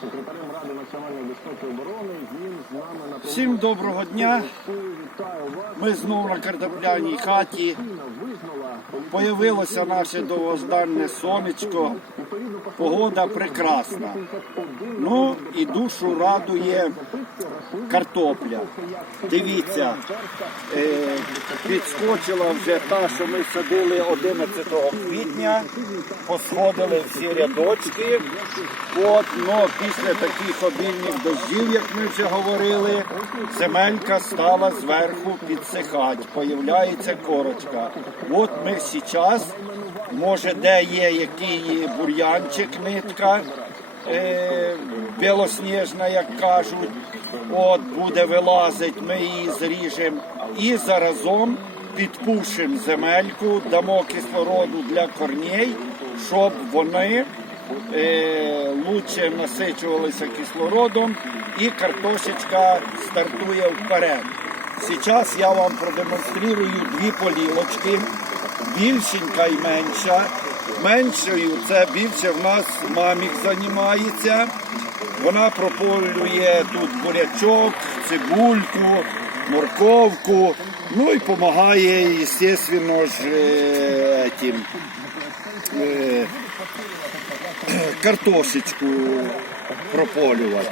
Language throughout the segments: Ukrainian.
секретарем Ради національної безпеки і оборони. Він з нами на Всім доброго дня. Ми знову на картопляній хаті. Появилося наше довгожданне сонечко. Погода прекрасна. Ну і душу радує картопля. Дивіться, е, підскочила вже та, що ми садили 11 квітня, посходили всі рядочки. От, ну, після таких обільних дощів, як ми вже говорили, земелька стала зверху підсихати, появляється корочка. От ми зараз, може, де є який бур'янчик, нитка, е, білосніжна, як кажуть, от буде вилазить, ми її зріжемо і заразом підпушимо земельку, дамо кислороду для корней, щоб вони е, лучше насичувалися кислородом і картошечка стартує вперед. Зараз я вам продемонструю дві полілочки, більшенька і менша. Меншою це більше в нас мамік займається. Вона прополює тут бурячок, цибульку, морковку. Ну і допомагає, звісно ж, е, тим, е, картошечку прополювати.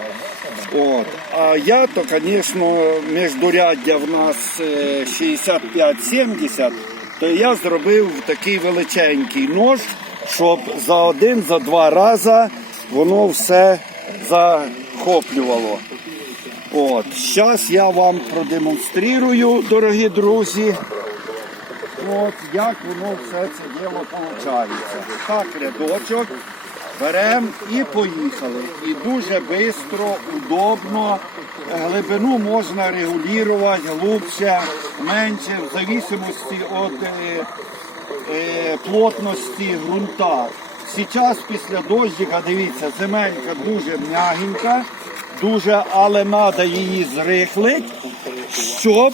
От. А я то, звісно, міждуряддя в нас е, 65-70, то я зробив такий величенький нож, щоб за один, за два рази воно все захоплювало. От. Зараз я вам продемонструю, дорогі друзі. От як воно все це діло виходить. Так, рядочок беремо і поїхали. І дуже швидко, удобно. Глибину можна регулювати глубше, менше, в зависимості від е, е, плотності ґрунта. Зараз після дощика, дивіться, земелька дуже м'ягенька, дуже, але треба її зрихлити, щоб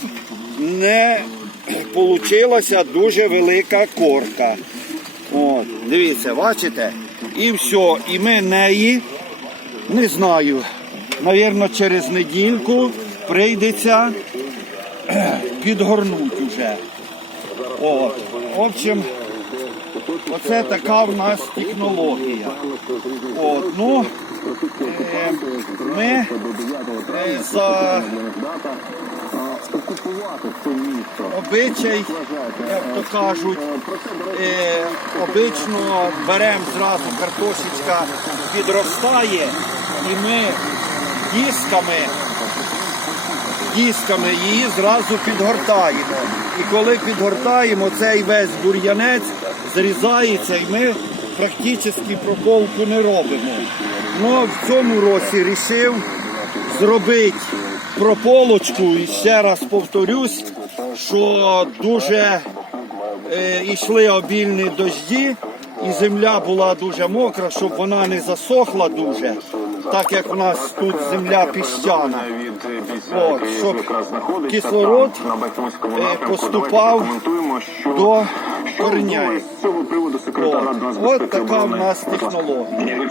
не получилася дуже велика корка. От, дивіться, бачите? І все. І ми неї, не знаю, навірно, через недільку прийдеться підгорнути вже. От. В общем, оце така в нас технологія. От, ну, е, ми е, за обичай, як то кажуть, е, обично беремо зразу картошечка підростає і ми дісками, дісками її зразу підгортаємо. І коли підгортаємо, цей весь бур'янець зрізається і ми практично прополку не робимо. Ну, в цьому році вирішив зробити прополочку і ще раз повторюсь, що дуже е, йшли обільні дожді, і земля була дуже мокра, щоб вона не засохла дуже, так як у нас тут земля піщана. От, щоб кислород, е, поступав до корня. От, така в нас технологія.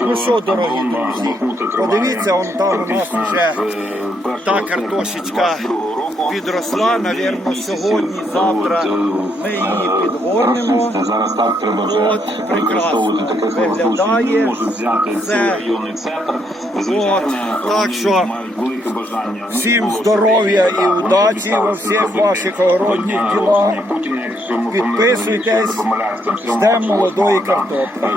Ну що, дорогі друзі, подивіться, он там у нас вже та картошечка 22-го року. Підросла, навірно, сьогодні, завтра ми її е, підгорнемо. Зараз так треба вже використовувати таке виглядає. Можуть взяти районний центр. Звичайно, так що мають велике бажання. всім здоров'я і удачі во всіх ваших огородних ділах. Підписуйтесь. Ждемо молодої картоплі.